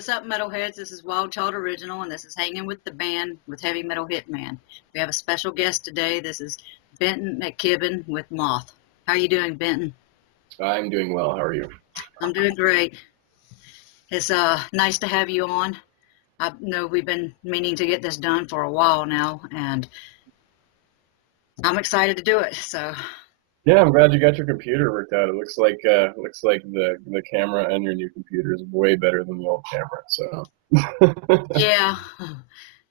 What's up, Metalheads? This is Wildchild Original, and this is Hanging with the Band with Heavy Metal Hitman. We have a special guest today. This is Benton McKibben with Moth. How are you doing, Benton? I'm doing well. How are you? I'm doing great. It's nice to have you on. I know we've been meaning to get this done for a while now, and I'm excited to do it. So, Yeah, I'm glad you got your computer worked out. It looks like the camera on your new computer is way better than the old camera. So yeah,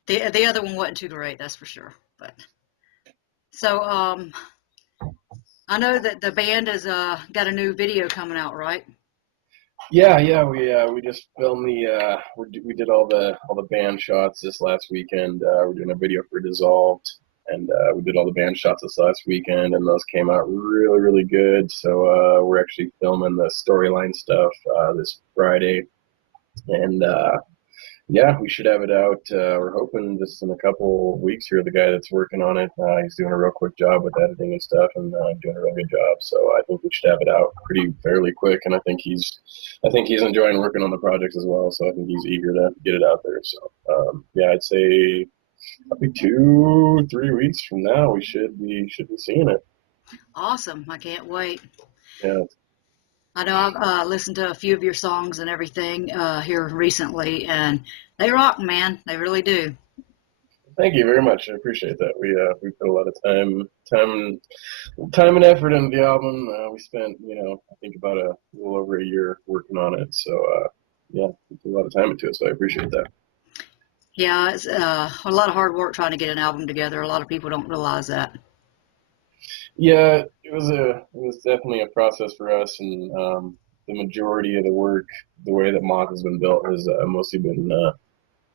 the other one wasn't too great, that's for sure. But so, I know that the band has got a new video coming out, right? yeah, we just filmed we did all the band shots this last weekend. We're doing a video for Dissolved, and we did all the band shots this last weekend, and those came out really good. So we're actually filming the storyline stuff this Friday, and yeah, we should have it out. We're hoping just in a couple of weeks here. The guy that's working on it, he's doing a real quick job with editing and stuff, and doing a real good job. So I think we should have it out fairly quick. And I think he's enjoying working on the project as well. So I think he's eager to get it out there. So yeah, I'd say probably 2-3 weeks from now we should be seeing it. Awesome! I can't wait. Yeah. I know I've listened to a few of your songs and everything here recently, and they rock, man. They really do. Thank you very much. I appreciate that. We put a lot of time and effort into the album. We spent, I think about a little over a year working on it. So yeah, we put a lot of time into it. So I appreciate that. Yeah, it's a lot of hard work trying to get an album together. A lot of people don't realize that. Yeah, it was definitely a process for us, and the majority of the work, the way that Moth has been built, has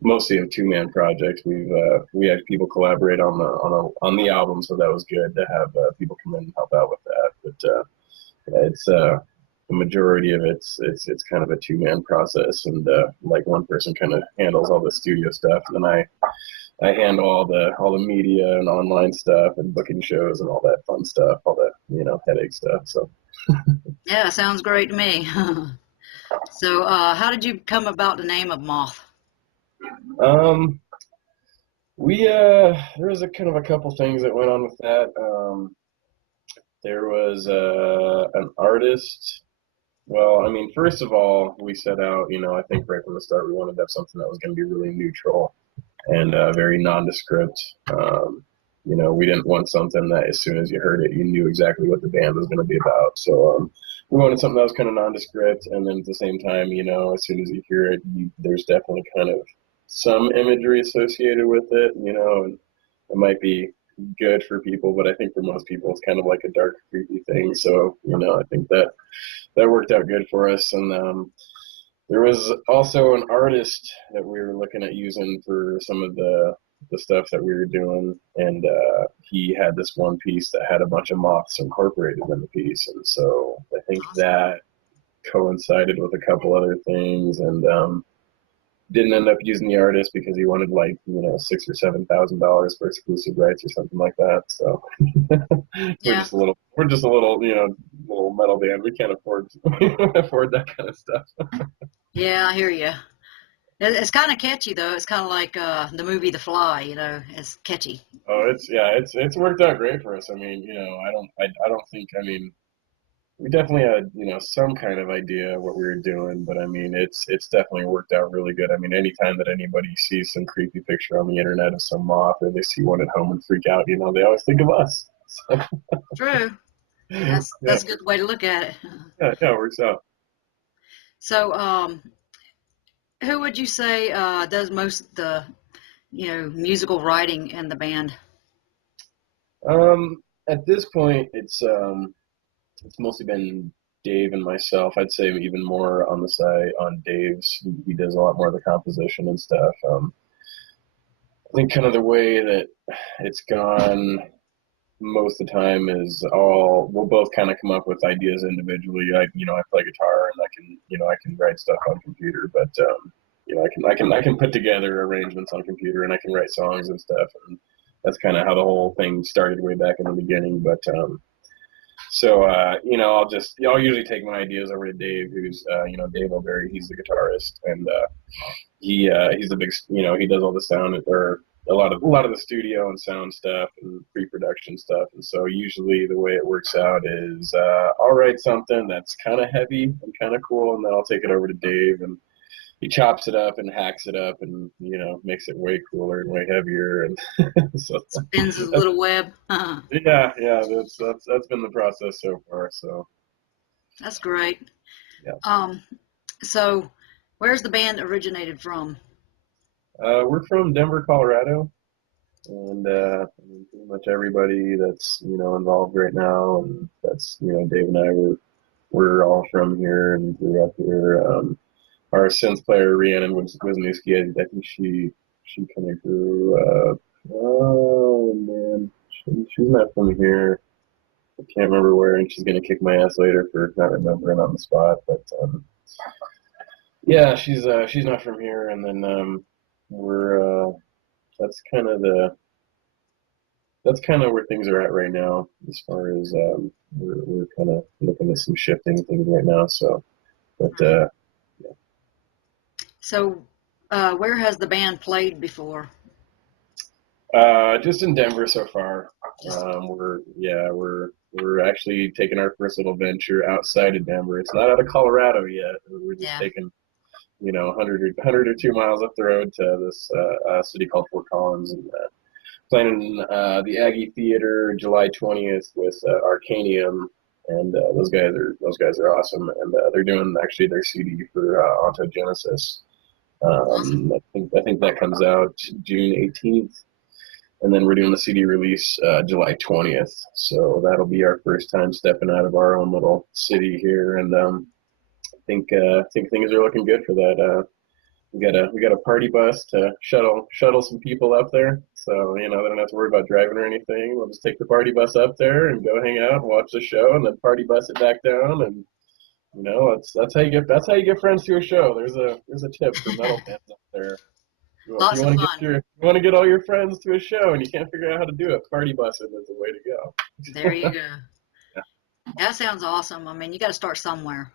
mostly a two-man project. We had people collaborate on the album, so that was good to have people come in and help out with that. But it's the majority of it's kind of a two-man process, and like one person kind of handles all the studio stuff, and then I handle all the media and online stuff and booking shows and all that fun stuff, all the headache stuff. So yeah, sounds great to me. So how did you come about the name of Moth? There was a kind of a couple things that went on with that. There was an artist. Well, I mean, first of all, we set out, I think right from the start, we wanted to have something that was going to be really neutral and very nondescript. We didn't want something that as soon as you heard it, you knew exactly what the band was going to be about. So we wanted something that was kind of nondescript, and then at the same time, as soon as you hear it, there's definitely kind of some imagery associated with it, and it might be good for people, but I think for most people it's kind of like a dark, creepy thing. So, I think that worked out good for us. And there was also an artist that we were looking at using for some of the stuff that we were doing, and he had this one piece that had a bunch of moths incorporated in the piece, and so I think that coincided with a couple other things, and didn't end up using the artist because he wanted like $6,000 or $7,000 for exclusive rights or something like that. So Yeah. we're just a little little metal band. We can't afford that kind of stuff. Yeah, I hear you. It's kind of catchy though. It's kind of like the movie The Fly. It's catchy. Oh, it's worked out great for us. I mean, I don't think, we definitely had, some kind of idea what we were doing, but I mean, it's definitely worked out really good. I mean, anytime that anybody sees some creepy picture on the internet of some moth, or they see one at home and freak out, they always think of us. So. True. That's a good way to look at it. Yeah, it works out. So, who would you say does most of the, musical writing in the band? At this point, it's mostly been Dave and myself. I'd say even more on the side on Dave's. He does a lot more of the composition and stuff. I think kind of the way that it's gone most of the time is we'll both kind of come up with ideas individually. I play guitar, and I can write stuff on computer, but I can put together arrangements on computer, and I can write songs and stuff, and that's kind of how the whole thing started way back in the beginning. But So, I'll usually take my ideas over to Dave, who's, Dave O'Berry. He's the guitarist, and he's a big, he does all the sound or a lot of the studio and sound stuff and pre-production stuff. And so usually the way it works out is I'll write something that's kind of heavy and kind of cool, and then I'll take it over to Dave, and he chops it up and hacks it up, and makes it way cooler and way heavier. And so Spins his little web. yeah, that's been the process so far. So That's great. yeah, So where's the band originated from? we're from Denver, Colorado. And I mean, pretty much everybody that's involved right now, and that's Dave and I we're all from here and grew up here. Our synth player Rhiannon Wisniewski, I think she kind of grew up. Oh man, she's not from here. I can't remember where, and she's gonna kick my ass later for not remembering on the spot. But yeah, she's not from here, and then we're that's kind of the that's kind of where things are at right now, as far as we're kind of looking at some shifting things right now. So, but yeah. So where has the band played before? Just in Denver so far. Just We're actually taking our first little venture outside of Denver. It's not out of Colorado yet. We're just yeah. taking 100 or 2 miles up the road to this city called Fort Collins, and playing in the Aggie Theater July 20th with Arcanium, and those guys are awesome, and they're doing actually their CD for Ontogenesis. Awesome. I think that comes out June 18th, and then we're doing the CD release July 20th. So that'll be our first time stepping out of our own little city here, and I think things are looking good for that. We got a party bus to shuttle some people up there, so they don't have to worry about driving or anything. We'll just take the party bus up there and go hang out and watch the show, and then party bus it back down. And that's how you get friends to a show. There's a tip for metal fans up there. Lots of fun. You want to get all your friends to a show and you can't figure out how to do it, party bus it is the way to go. There you go. Yeah. That sounds awesome. I mean, you got to start somewhere,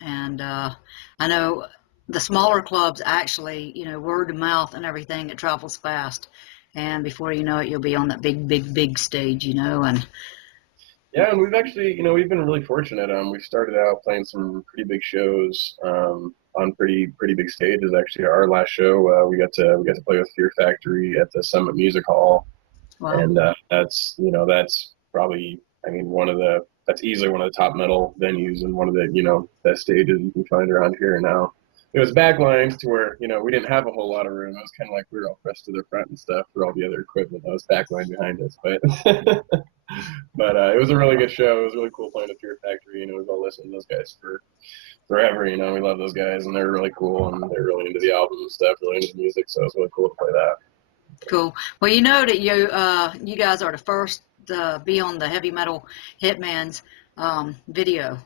and I know the smaller clubs actually, word of mouth and everything, it travels fast. And before you know it, you'll be on that big stage, and Yeah, and we've actually, we've been really fortunate. We started out playing some pretty big shows on pretty big stages. Actually, our last show, we got to play with Fear Factory at the Summit Music Hall, wow. and that's probably, I mean, that's easily one of the top metal venues and one of the best stages you can find around here now. It was backlines to where we didn't have a whole lot of room. It was kind of like we were all pressed to the front and stuff for all the other equipment that was backline behind us, but but it was a really good show. It was really cool playing at Fear Factory. We've all listened to those guys for forever. We love those guys, and they're really cool, and they're really into the album and stuff, really into the music. So it's really cool to play that. Cool. Well, that you guys are the first to be on the Heavy Metal Hitman's video.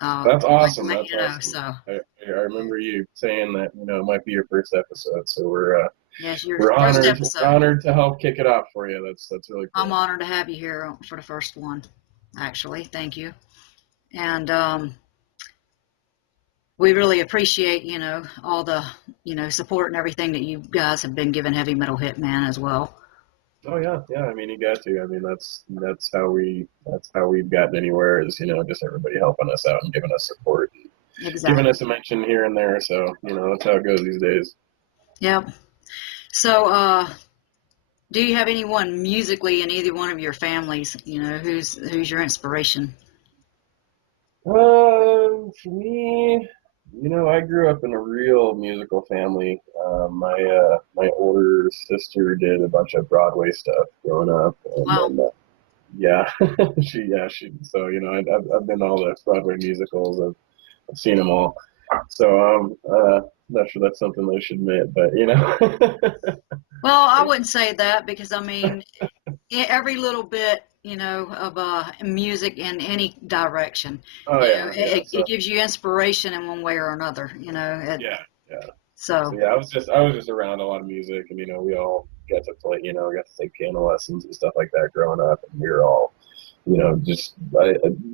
That's awesome. That's awesome. So I remember you saying that it might be your first episode, so we're yes, your we're first honored. episode. We're honored to help kick it off for you. That's really cool. I'm honored to have you here for the first one. Actually, thank you, and we really appreciate all the support and everything that you guys have been giving Heavy Metal Hitman as well. Oh yeah. I mean, you got to. I mean, that's how we've gotten anywhere is just everybody helping us out and giving us support, and Exactly. giving us a mention here and there. So that's how it goes these days. Yep. So, do you have anyone musically in either one of your families? Who's your inspiration? For me, I grew up in a real musical family. My older sister did a bunch of Broadway stuff growing up, and Wow. then, yeah, she. So I've been to all the Broadway musicals. I've seen them all. So not sure that's something I should admit, but Well, I wouldn't say that because I mean, every little bit, of music in any direction, Oh yeah. it gives you inspiration in one way or another, Yeah. So Yeah, I was just around a lot of music, and we all got to play, got to take piano lessons and stuff like that growing up, and we were all just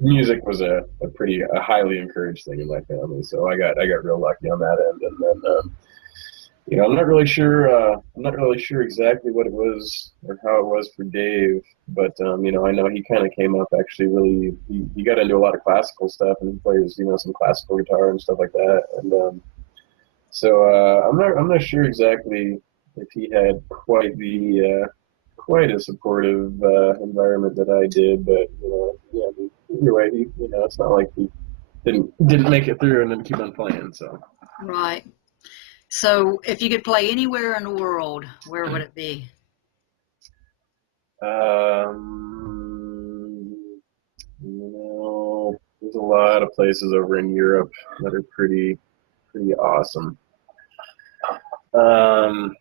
music was a pretty highly encouraged thing in my family. So I got real lucky on that end. And then I'm not really sure. I'm not really sure exactly what it was or how it was for Dave, but I know he kind of came up actually. Really, he got into a lot of classical stuff, and he plays some classical guitar and stuff like that. And so I'm not sure exactly if he had quite a supportive environment that I did, but yeah. I mean, either way, it's not like he didn't make it through and then keep on playing. So. Right. So if you could play anywhere in the world, where would it be? Um, there's a lot of places over in Europe that are pretty awesome.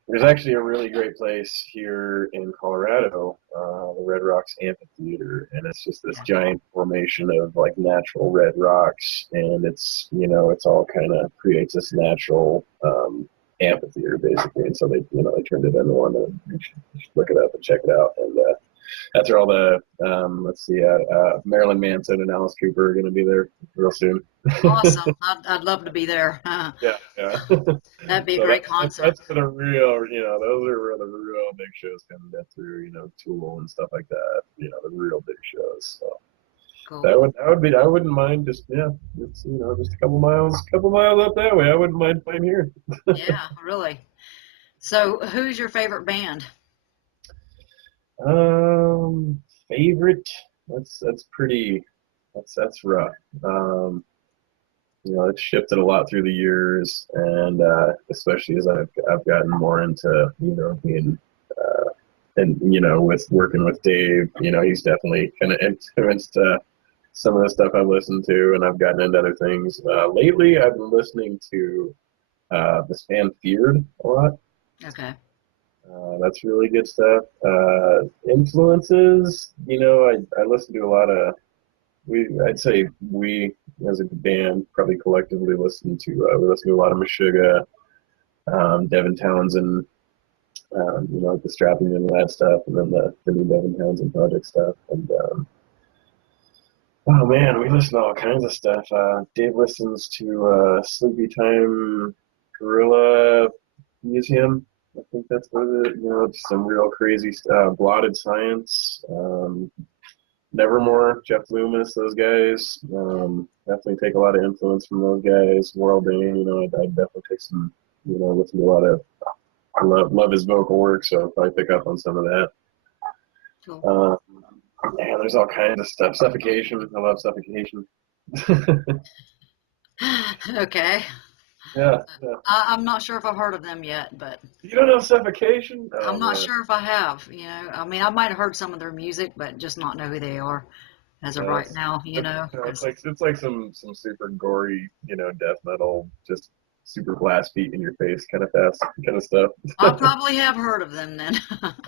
There's actually a really great place here in Colorado, the Red Rocks Amphitheater, and it's just this giant formation of like natural red rocks, and it's all kind of creates this natural amphitheater basically, and so they turned it into one, and you should look it up and check it out, and that's where all the let's see, Marilyn Manson and Alice Cooper are going to be there real soon. Awesome. I'd love to be there. Yeah, yeah. That'd be a So great concert. that's for the real, those are where the real big shows coming in through, Tool and stuff like that, the real big shows. So Cool. that would be, I wouldn't mind just, yeah, it's, just a couple miles up that way. I wouldn't mind playing here. Yeah, really. So who's your favorite band? Favorite, that's rough. It's shifted a lot through the years, and especially as I've gotten more into being and with working with Dave, he's definitely kind of influenced some of the stuff I've listened to, and I've gotten into other things. Lately, I've been listening to this band Feared a lot. Okay. That's really good stuff. Influences, I listen to a lot of. I'd say we as a band probably collectively listen to we listen to a lot of Meshuggah, Devin Townsend, like the Strapping and that stuff, and then the new Devin Townsend project stuff. And oh man, we listen to all kinds of stuff. Dave listens to Sleepy Time Gorilla Museum. I think that's what it is. Some real crazy stuff. Blotted Science. Nevermore, Jeff Loomis, those guys. Definitely take a lot of influence from those guys. World Dane, I'd definitely take some, listen to a lot of, I love his vocal work, so I'll probably pick up on some of that. Cool. Man, there's all kinds of stuff. Suffocation, I love Suffocation. Okay. Yeah. I'm not sure if I've heard of them yet, but You don't know Suffocation? Oh, I'm not man. sure if I have. I mean, I might have heard some of their music, but just not know who they are as of right now. It's like some super gory, death metal, just super blast beat in your face kind of fast kind of stuff. I probably have heard of them then.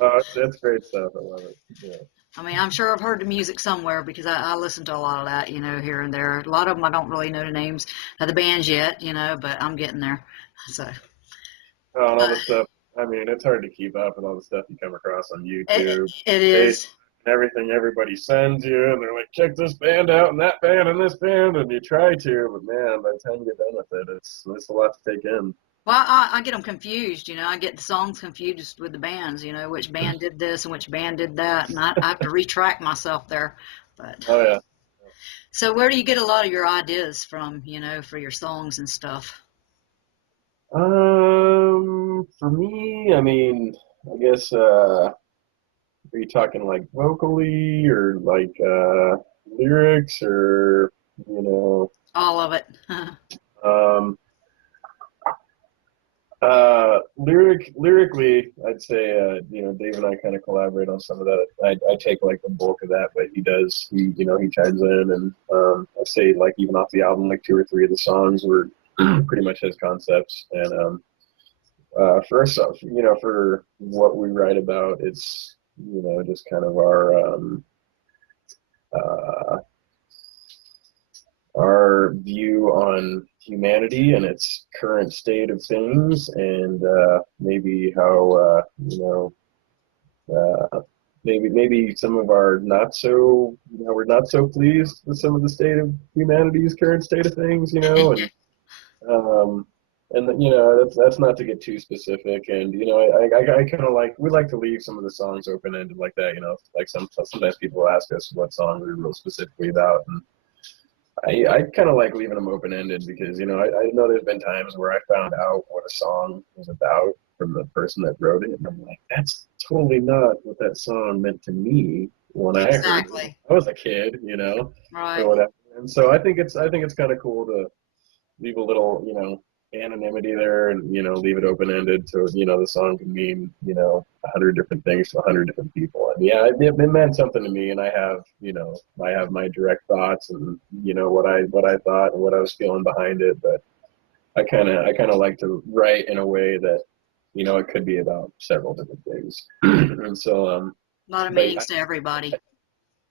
Oh, it's great stuff. I love it. Yeah. I mean, I'm sure I've heard the music somewhere because I listen to a lot of that, here and there. A lot of them I don't really know the names of the bands yet, but I'm getting there. So. Oh, and all the stuff. I mean, it's hard to keep up with all the stuff you come across on YouTube. It is. Everything everybody sends you, and they're like, check this band out, and that band, and this band, and you try to, but man, by the time you get done with it, it's a lot to take in. Well, I get them confused, I get the songs confused with the bands, which band did this and which band did that, and I have to retract myself there. But oh yeah. So where do you get a lot of your ideas from, for your songs and stuff? For me, I mean, I guess are you talking like vocally or like lyrics or All of it. um lyrically, I'd say Dave and I kind of collaborate on some of that. I take like the bulk of that, but he chimes in, and I say like even off the album, like 2 or 3 of the songs were pretty much his concepts, and for us, for what we write about, it's just kind of our view on humanity and its current state of things, and maybe how maybe some of our not so, we're not so pleased with some of the state of humanity's current state of things, um, and that's not to get too specific, and I kind of we like to leave some of the songs open ended like that, like sometimes people ask us what song we're real specifically about, and I kind of like leaving them open ended because I know there's been times where I found out what a song was about from the person that wrote it, and I'm like, that's totally not what that song meant to me when I heard it. Exactly. I was a kid, or Right. whatever, and so I think it's kind of cool to leave a little, anonymity there and, leave it open-ended so, the song can mean, 100 different things to 100 different people. And yeah, it meant something to me, and I have my direct thoughts and, what I thought and what I was feeling behind it. But I kind of like to write in a way that, it could be about several different things. And so, A lot of but meanings to everybody.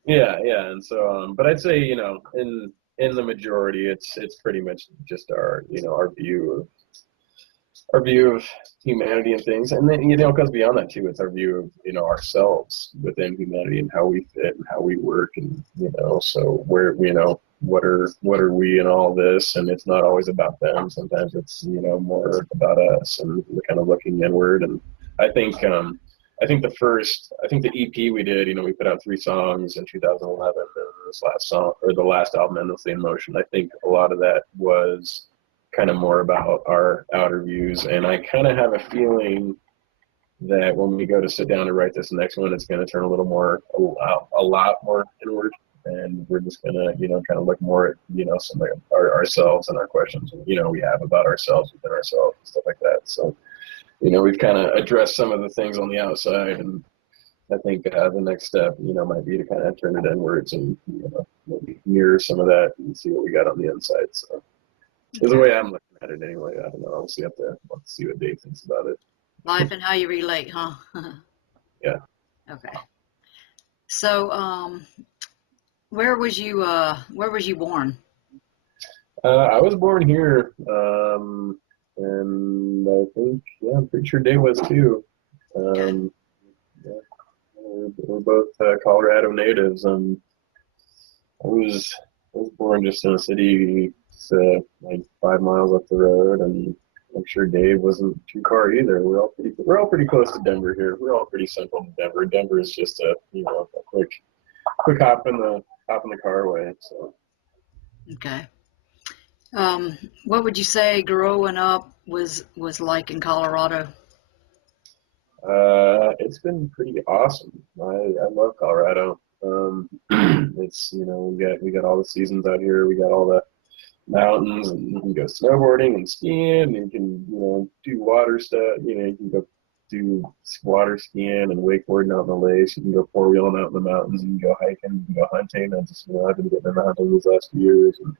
yeah, and so, but I'd say, in the majority, it's pretty much just our view of humanity and things, and then it goes beyond that too. It's our view of ourselves within humanity and how we fit and how we work, and so where what are we in all this, and it's not always about them. Sometimes it's more about us, and we're kind of looking inward. And I think I think the EP we did, we put out 3 songs in 2011, and this last song, or the last album, Endlessly in Motion, I think a lot of that was kind of more about our outer views. And I kind of have a feeling that when we go to sit down to write this next one, it's going to turn a lot more inward. And we're just going to, kind of look more at, some of ourselves and our questions, we have about ourselves within ourselves and stuff like that. So, we've kind of addressed some of the things on the outside, and I think the next step, might be to kind of turn it inwards and, maybe mirror some of that and see what we got on the inside. So is the way I'm looking at it anyway. I don't know. Obviously, have to see what Dave thinks about it. Life and how you relate, huh? Yeah. Okay. So, where was you born? I was born here, and I think, I'm pretty sure Dave was too. Okay. Yeah, we're both Colorado natives. I was born just in a city, like 5 miles up the road, and I'm sure Dave wasn't too far either. We're all pretty close to Denver here. We're all pretty central to Denver. Denver is just a quick hop in the car away. So. Okay. What would you say growing up was like in Colorado? It's been pretty awesome. I love Colorado. It's we got all the seasons out here. We got all the mountains, and you can go snowboarding and skiing, and you can do water stuff. You can go do water skiing and wakeboarding out in the lakes. You can go 4-wheeling out in the mountains. You can go hiking. You can go hunting. I've been getting into hunting these last few years. And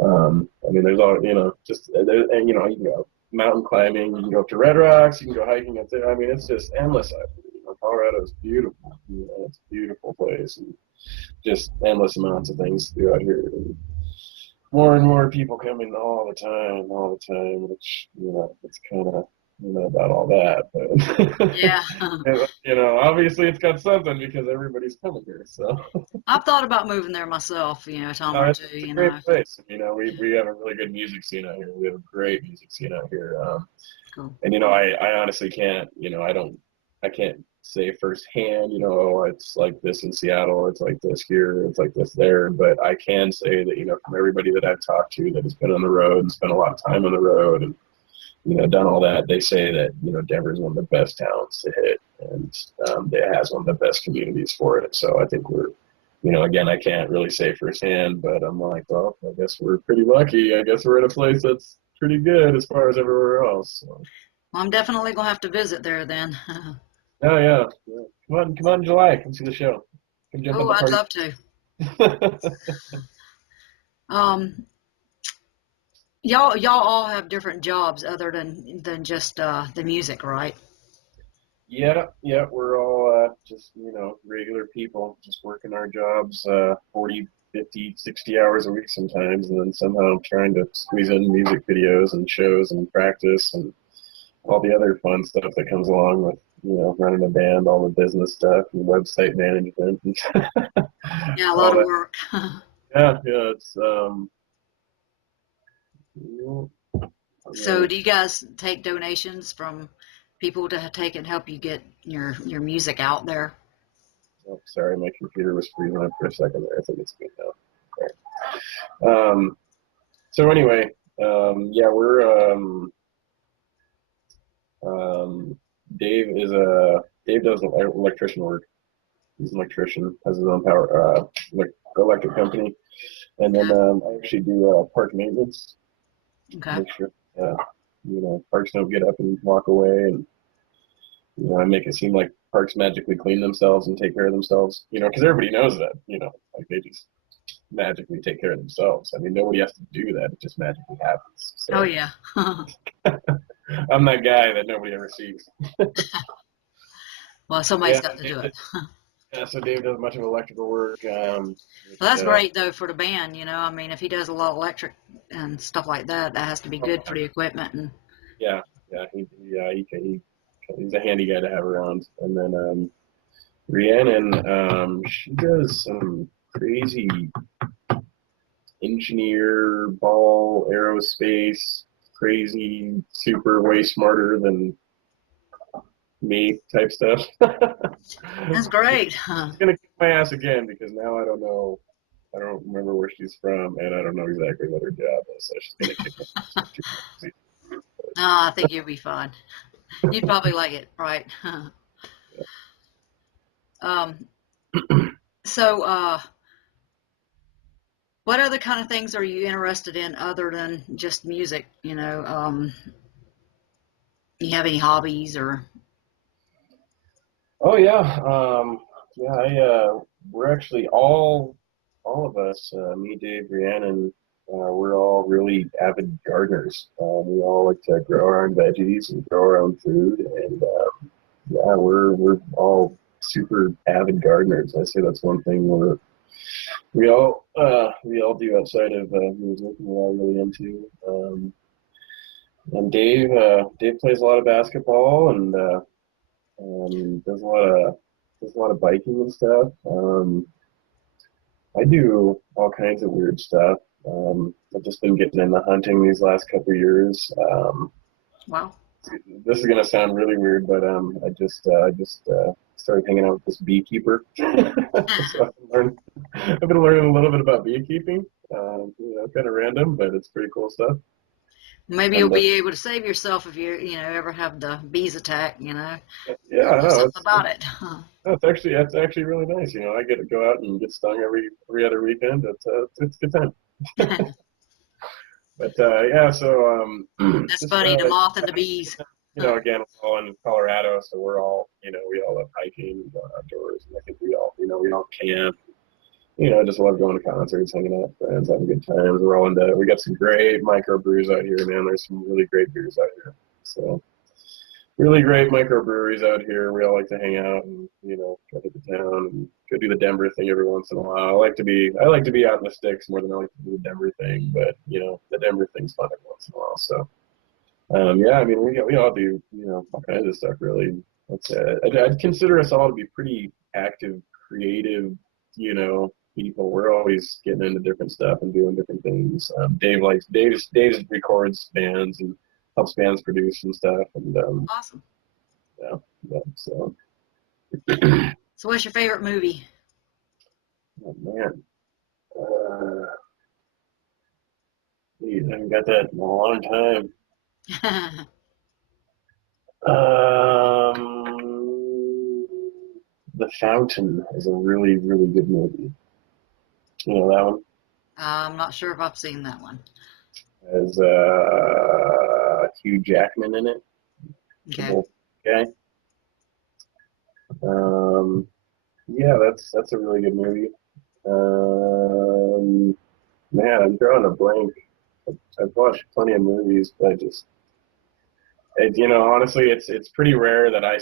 I mean, there's all just there, and you can go mountain climbing. You can go up to Red Rocks. You can go hiking up there. I mean, it's just endless out here. Colorado is beautiful. It's a beautiful place, and just endless amounts of things to do out here. And more and more people coming all the time, which it's kind of about all that, Yeah. but obviously it's got something because everybody's coming here. So I've thought about moving there myself, a time or two, it's a great place. We have a really good music scene out here. We have a great music scene out here. Cool. And I honestly can't, I can't say firsthand, oh, it's like this in Seattle, it's like this here, it's like this there. But I can say that, from everybody that I've talked to that has been on the road and spent a lot of time on the road and, done all that, they say that, Denver is one of the best towns to hit, and it has one of the best communities for it. So I think we're, again, I can't really say firsthand, but I'm like, well, I guess we're pretty lucky. I guess we're in a place that's pretty good as far as everywhere else. So. Well, I'm definitely gonna have to visit there then. Oh yeah. Come on in July. Come see the show. Come jump at Oh, the I'd party. love to. Um, y'all all have different jobs other than just the music, right? Yeah. We're all just regular people, just working our jobs 40, 50, 60 hours a week sometimes, and then somehow trying to squeeze in music videos and shows and practice and all the other fun stuff that comes along with running a band, all the business stuff, and website management, and Yeah, a lot all of that. work. Yeah, it's So, do you guys take donations from people to take and help you get your music out there? oh, sorry, my computer was freezing up for a second there. I think it's good now. So anyway, yeah, we're um, Dave does electrician work. He's an electrician, has his own electric company, and then Okay. I actually do park maintenance. Okay. Make sure parks don't get up and walk away, and I make it seem like parks magically clean themselves and take care of themselves. Because everybody knows that. Like they just magically take care of themselves. I mean, nobody has to do that; it just magically happens. Oh So yeah. I'm that guy that nobody ever sees. Well, somebody's Yeah, got to do it. so Dave does much of electrical work. Well, that's Uh, great though for the band. I mean, if he does a lot of electric and stuff like that, that has to be good for the equipment. And yeah, he's a handy guy to have around. And then Rhiannon, she does some crazy engineer ball aerospace, crazy, super way smarter than me type stuff. that's great. Huh. She's gonna kick my ass again because now I don't know. I don't remember where she's from, and I don't know exactly what her job is. So she's gonna kick my ass. I think you'll be fine. You'd probably like it, right? um, so, what other kind of things are you interested in other than just music? You have any hobbies or? Oh yeah, yeah. We're actually all of us, me, Dave, Rhiannon, we're all really avid gardeners. We all like to grow our own veggies and grow our own food, and yeah, we're all super avid gardeners. I say that's one thing we all do outside of music. And we're all really into. And Dave plays a lot of basketball and does a lot of biking and stuff. I do all kinds of weird stuff. I've just been getting into hunting these last couple of years. Wow. This is gonna sound really weird, but I just started hanging out with this beekeeper. So I've been learning a little bit about beekeeping. Kind of random, but it's pretty cool stuff. Maybe you'll And be able to save yourself if you ever have the bees attack. yeah, You'll I know know something about it. that's actually really nice. I get to go out and get stung every other weekend. It's a good time. But yeah, so That's just funny, the moth and the bees. again, we're all in Colorado, so we're all we all love hiking and going outdoors, and I think we all camp. Just love going to concerts, hanging out with friends, having good times. We got some great microbrews out here, man. There's some really great beers out here. So really great microbreweries out here. We all like to hang out and go to the town and go do the Denver thing every once in a while. I like to be out in the sticks more than I like to do the Denver thing, but the Denver thing's fun every once in a while. So yeah, I mean we all do all kinds of stuff really. I'd consider us all to be pretty active, creative, people. We're always getting into different stuff and doing different things. Dave records bands and helps bands produce and stuff, and Awesome. yeah, yeah. So So, what's your favorite movie? oh man, geez, I haven't got that in a long time. The Fountain is a really really good movie. You know that one I'm not sure if I've seen that one. has Hugh Jackman in it. The Okay. wolf guy. Um, yeah, that's a really good movie. Man, I'm drawing a blank. I've watched plenty of movies, but honestly, it's pretty rare that I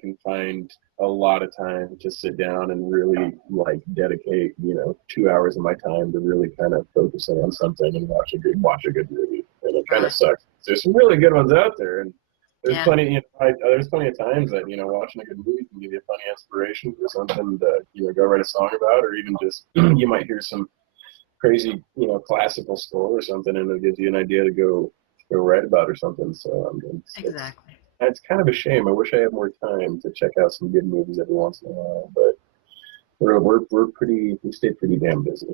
can find a lot of time to sit down and really like dedicate 2 hours of my time to really kind of focus on something and watch a good movie. And it kind of Right. sucks. There's some really good ones out there, and There's Yeah, plenty, there's plenty of times that watching a good movie can give you a funny inspiration for something to go write a song about, or even just you might hear some crazy classical score or something, and it gives you an idea to go write about or something. So exactly. it's kind of a shame. I wish I had more time to check out some good movies every once in a while, but we stay pretty damn busy.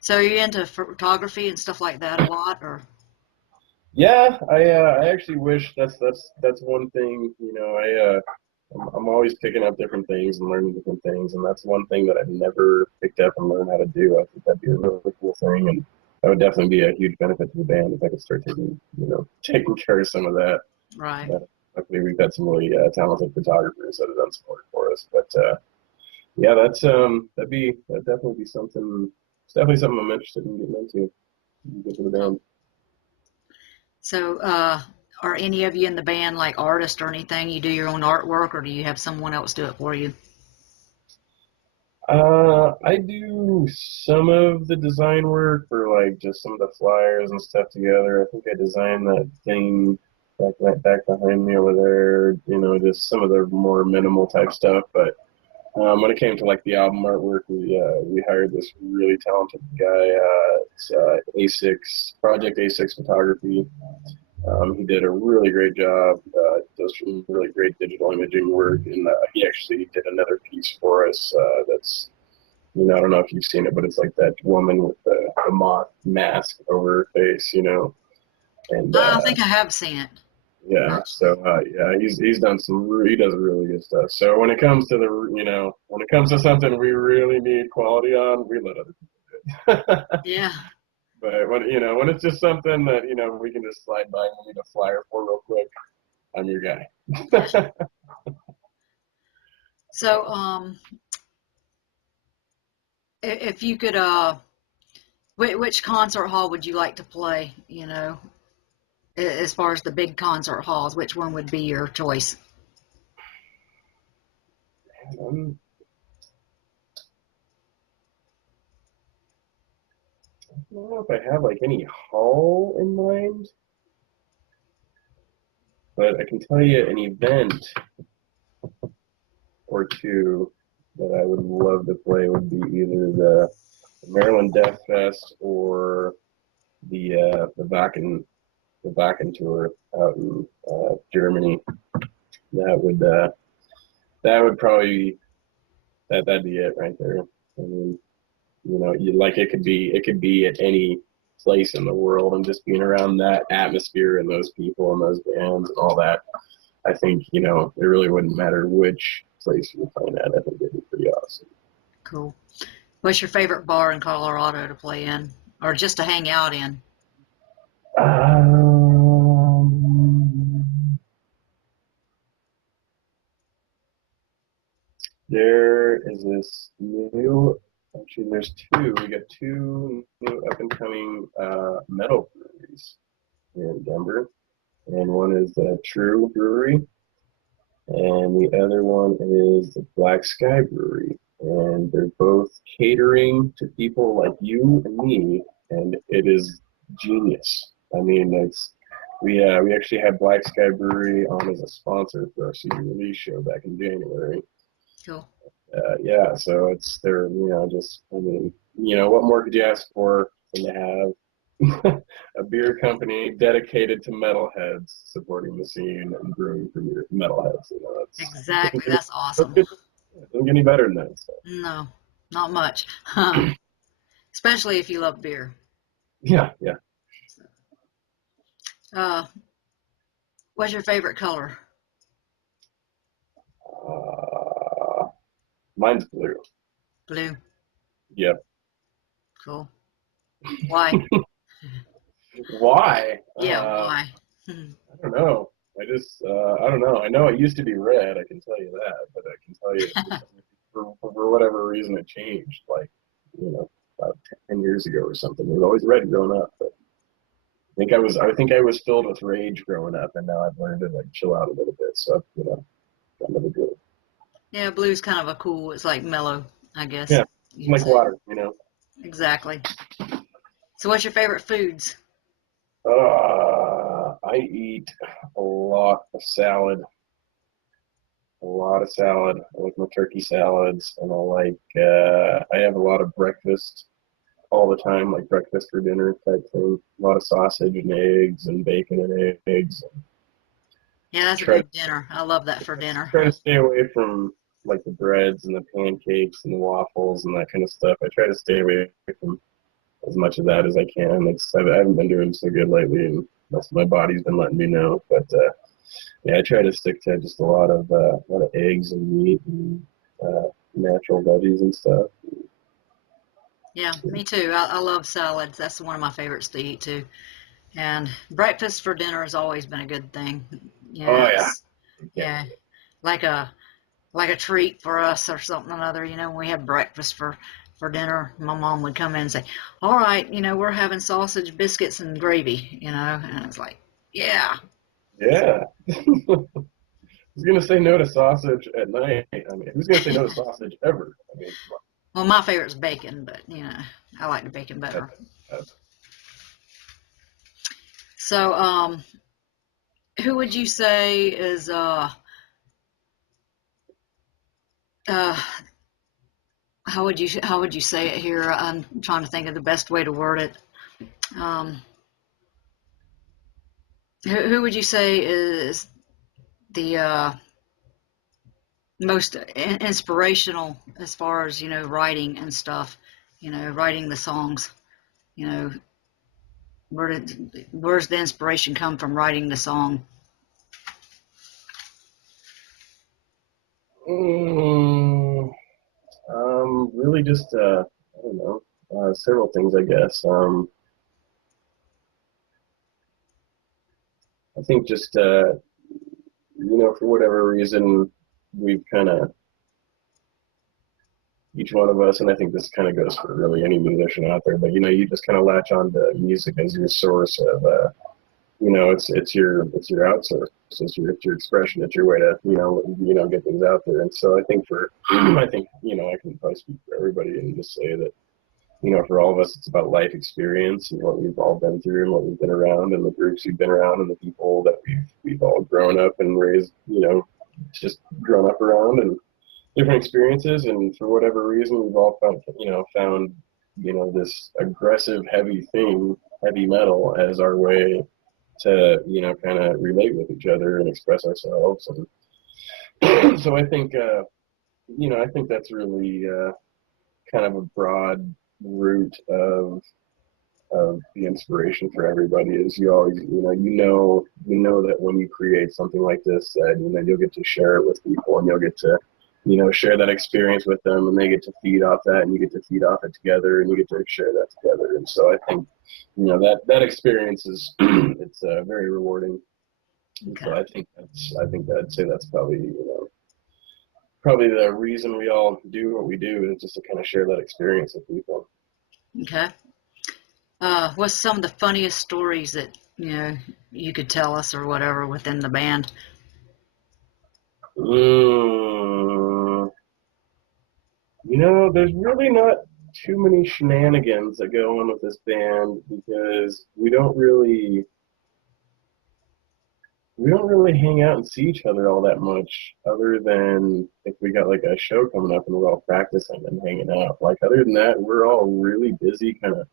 So are you into photography and stuff like that a lot, or? Yeah, I actually wish that's one thing. I'm always picking up different things and learning different things, and that's one thing that I've never picked up and learned how to do. I think that'd be a really cool thing, and that would definitely be a huge benefit to the band if I could start taking care of some of that. Right. Luckily, we've got some really talented photographers that have done some work for us. But yeah, that'd definitely be something. It's definitely something I'm interested in getting into. Get to the Cool. band. So, are any of you in the band like artists or anything? You do your own artwork, or do you have someone else do it for you? I do some of the design work for like just some of the flyers and stuff together. I think I designed that thing back behind me over there. Just some of the more minimal type stuff. But when it came to like the album artwork, we hired this really talented guy. It's A6 Project A6 Photography. He did a really great job. Does some really great digital imaging work, and he actually did another piece for us. That's I don't know if you've seen it, but it's like that woman with the moth mask over her face, and I think I have seen it. yeah. Uh, So yeah, he's done he does really good stuff. So when it comes to when it comes to something we really need quality on, we let other people do it. yeah. But when it's just something that we can just slide by and we need a flyer for real quick, I'm your guy. So, if you could, which concert hall would you like to play? As far as the big concert halls, which one would be your choice? Um, I don't know if I have like any hall in mind, but I can tell you an event or two that I would love to play would be either the Maryland Death Fest or the Wacken tour out in Germany. That would probably that'd be it right there. I mean, it could be at any place in the world, and just being around that atmosphere and those people and those bands and all that. I think it really wouldn't matter which place you're playing at. I think it'd be pretty awesome. Cool. What's your favorite bar in Colorado to play in, or just to hang out in? Um, there is this new. Actually, there's two. We got two new up and coming metal breweries here in Denver, and one is the True Brewery, and the other one is the Black Sky Brewery. And they're both catering to people like you and me, and it is genius. I mean, we actually had Black Sky Brewery on as a sponsor for our CD release show back in January. Cool. Yeah, so it's they're just I mean what more could you ask for than to have a beer company dedicated to metalheads supporting the scene and brewing for metalheads. Exactly. That's awesome. It doesn't get any better than that. So. No, not much. Especially if you love beer. Yeah, yeah. Uh, what's your favorite color? Uh, mine's blue. Blue. Yep. Cool. Why? Why? Yeah, why? I don't know. I don't know. I know it used to be red. I can tell you that, but I can tell you for whatever reason it changed. Like about 10 years ago or something. It was always red growing up, but I think I was filled with rage growing up, and now I've learned to like chill out a little bit. So got another good. Yeah, blue's kind of a cool, it's like mellow, I guess Yeah, you could like say. water. Exactly. So what's your favorite foods? I I eat a lot of salad. A lot of salad. I like my turkey salads, and I have a lot of breakfast all the time, like breakfast for dinner type thing. A lot of sausage and eggs and bacon and eggs. Yeah, that's a Try good dinner. I love that for dinner. try to stay away from like the breads and the pancakes and the waffles and that kind of stuff. I try to stay away from as much of that as I can. I haven't been doing so good lately, and my body's been letting me know. But yeah, I try to stick to just a lot of eggs and meat and natural veggies and stuff. Yeah, me too. I love salads. That's one of my favorites to eat too. And breakfast for dinner has always been a good thing. Oh yeah, Yes. Yeah. Like a treat for us or something or other. When we have breakfast for dinner, my mom would come in and say, "All right, we're having sausage, biscuits, and gravy." And it's like, yeah. yeah. Who's gonna say no to sausage at night? I mean, who's gonna say no to sausage ever? I mean, Well, my favorite's bacon, but I like the bacon better. that's So, who would you say is uh how would you say it here? I'm trying to think of the best way to word it. Um, who would you say is the most inspirational as far as writing and stuff? Writing the songs. You know, where's the inspiration come from writing the song? mm, really just I don't know, several things I guess. I think just for whatever reason we've kind of each one of us, and I think this kind of goes for really any musician out there, but you just kind of latch on to music as your source of it's your outsource, it's your expression, it's your way to get things out there. And so I think I can probably speak for everybody and just say that for all of us it's about life experience and what we've all been through and what we've been around and the groups we've been around and the people that we've all grown up and raised, just grown up around, and different experiences. And for whatever reason we've all found this aggressive heavy metal as our way to kind of relate with each other and express ourselves. And so I think that's really kind of a broad root of the inspiration for everybody. Is you always that when you create something like this, that you'll get to share it with people, and you'll get to share that experience with them, and they get to feed off that, and you get to feed off it together, and you get to share that together. And so I think that experience is it's very rewarding. Okay. So I'd say that's probably the reason we all do what we do, is just to kind of share that experience with people. Okay. What's some of the funniest stories that you could tell us or whatever within the band? There's really not too many shenanigans that go on with this band, because we don't really hang out and see each other all that much, other than if we got like a show coming up and we're all practicing and hanging out. Like, other than that, we're all really busy kind of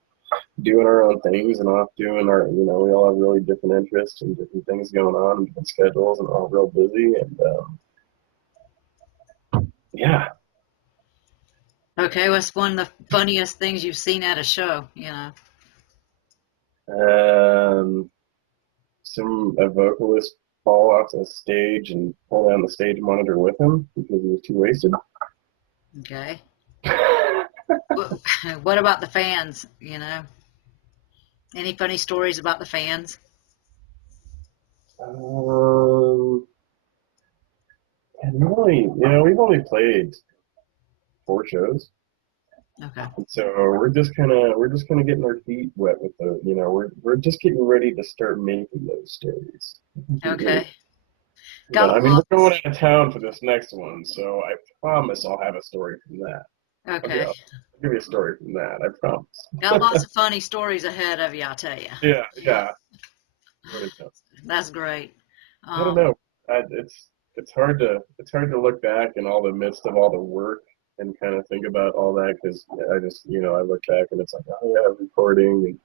doing our own things and off doing we all have really different interests and different things going on and different schedules, and all real busy. And yeah. Okay, what's one of the funniest things you've seen at a show? A vocalist fall off the stage and pull down the stage monitor with him because he was too wasted. Okay. What about the fans? Any funny stories about the fans? And we've only played 4 shows. Okay. And so we're just kind of getting our feet wet with we're just getting ready to start making those stories. Okay. But I mean, we're going out of town for this next one, so I promise I'll have a story from that. Okay. I'll give you a story from that, I promise. Got lots of funny stories ahead of you, I'll tell you. Yeah. What is that? That's great. I don't Um, know. It's hard to look back in all the midst of all the work and kind of think about all that because I just I look back and it's like, oh yeah, recording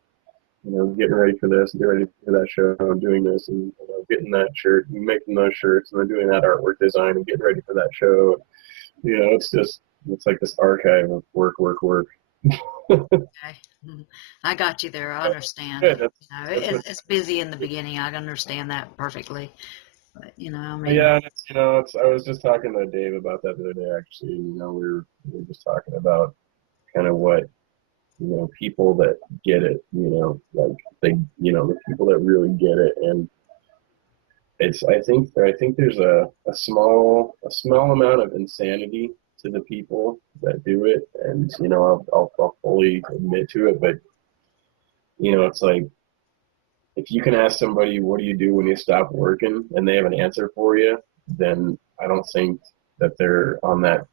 and getting ready for this, getting ready for that show, and doing this, and getting that shirt, and making those shirts, and then doing that artwork design, and getting ready for that show. It's like this archive of work, work, work. okay. I got you there. I understand. Good. That's It's busy in the beginning. I understand that perfectly. But, I mean, yeah, and I was just talking to Dave about that the other day. Actually, we were just talking about kind of what people that get it, like the people that really get it, and it's I think there's a small amount of insanity to the people that do it, and I'll fully admit to it, but it's like if you can ask somebody what do you do when you stop working and they have an answer for you, then I don't think that they're on that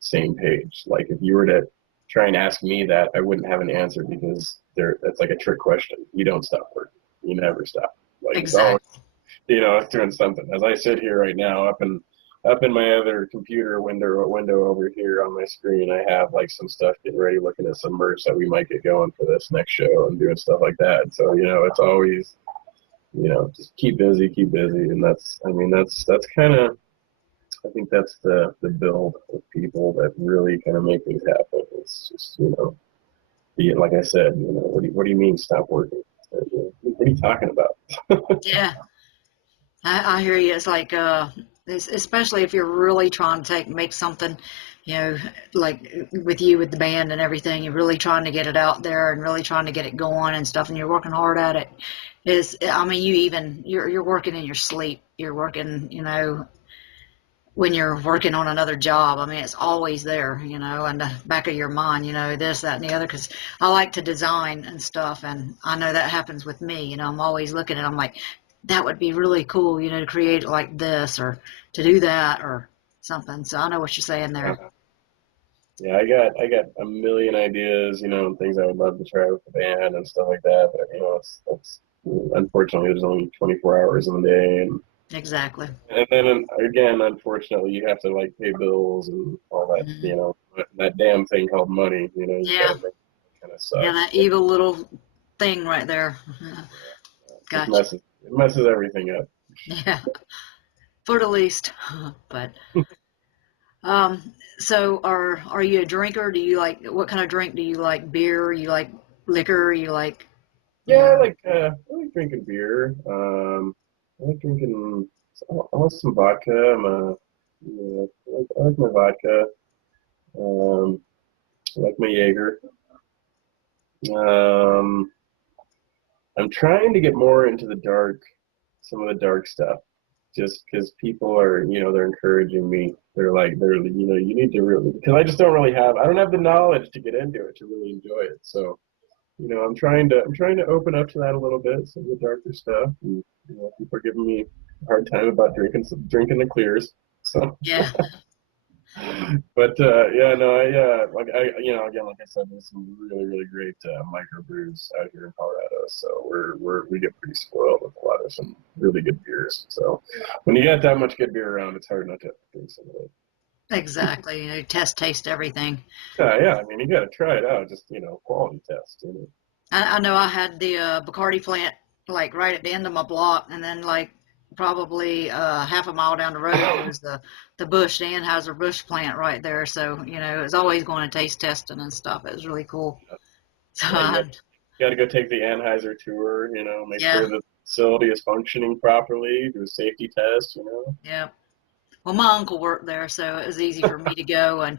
same page. Like if you were to try and ask me that, I wouldn't have an answer because that's like a trick question. You don't stop working. You never stop. Like it's always exactly. it's doing something. As I sit here right now, up in my other computer window over here on my screen, I have like some stuff getting ready, looking at some merch that we might get going for this next show and doing stuff like that. So it's always just keep busy, and that's kind of I think that's the build of people that really kind of make things happen. It's just like I said, what do you mean stop working? What are you talking about? Yeah, I hear you. It's like, especially if you're really trying to make something, you know, like with you with the band and everything, you're really trying to get it out there and really trying to get it going and stuff, and you're working hard at it. I mean, you're working in your sleep. You're working, when you're working on another job. I mean, it's always there, in the back of your mind, this, that, and the other. Because I like to design and stuff, and I know that happens with me. I'm always looking at. I'm like, that would be really cool, to create it like this or to do that or something. So I know what you're saying there. Yeah, I got a million ideas, and things I would love to try with the band and stuff like that. But it's unfortunately there's only 24 hours in the day, Exactly. and then again, unfortunately, you have to like pay bills and all that. Hmm. That damn thing called money. You got Yeah. to make it kind of Yeah, sucks. that evil little thing right there. It Gotcha. messes everything up. Yeah, for the least. But Um, so are you a drinker? Do you like what kind of drink do you like? Beer? You like liquor? You like, you Yeah, know? I like drinking beer. I like drinking. I like some vodka. I like my vodka. Um, I like my Jaeger. Um, I'm trying to get more into some of the dark stuff, just because people are, they're encouraging me. You need to really, because I don't have the knowledge to get into it to really enjoy it. So, I'm trying to open up to that a little bit, some of the darker stuff. And, people are giving me a hard time about drinking the clears. So, Yeah, but yeah, no, again, like I said, there's some really, really great microbrews out here in Colorado. So we get pretty spoiled with a lot of some really good beers. So when you got that much good beer around, it's hard not to drink some of it. exactly. Taste everything. Yeah, yeah. I mean, you got to try it out. Just quality test. I know I had the Bacardi plant like right at the end of my block, and then like probably half a mile down the road there's the Bush, the Anheuser Busch plant right there. So it's always going to taste testing and stuff. It was really cool. So Yeah, you got to go take the Anheuser tour. Make yeah, sure the facility is functioning properly. Do a safety test. yeah. Well, my uncle worked there, so it was easy for me to go and,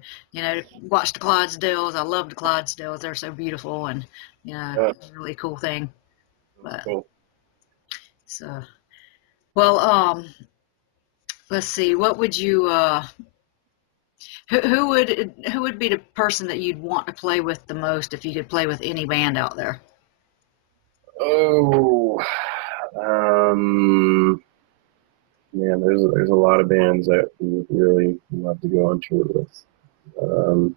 watch the Clydesdales. I love the Clydesdales. They're so beautiful and, Yeah, it's a really cool thing. that's But cool. so, well, let's see. What would you, who would be the person that you'd want to play with the most if you could play with any band out there? Oh, um, man, there's a lot of bands that we would really love to go on tour with. Um,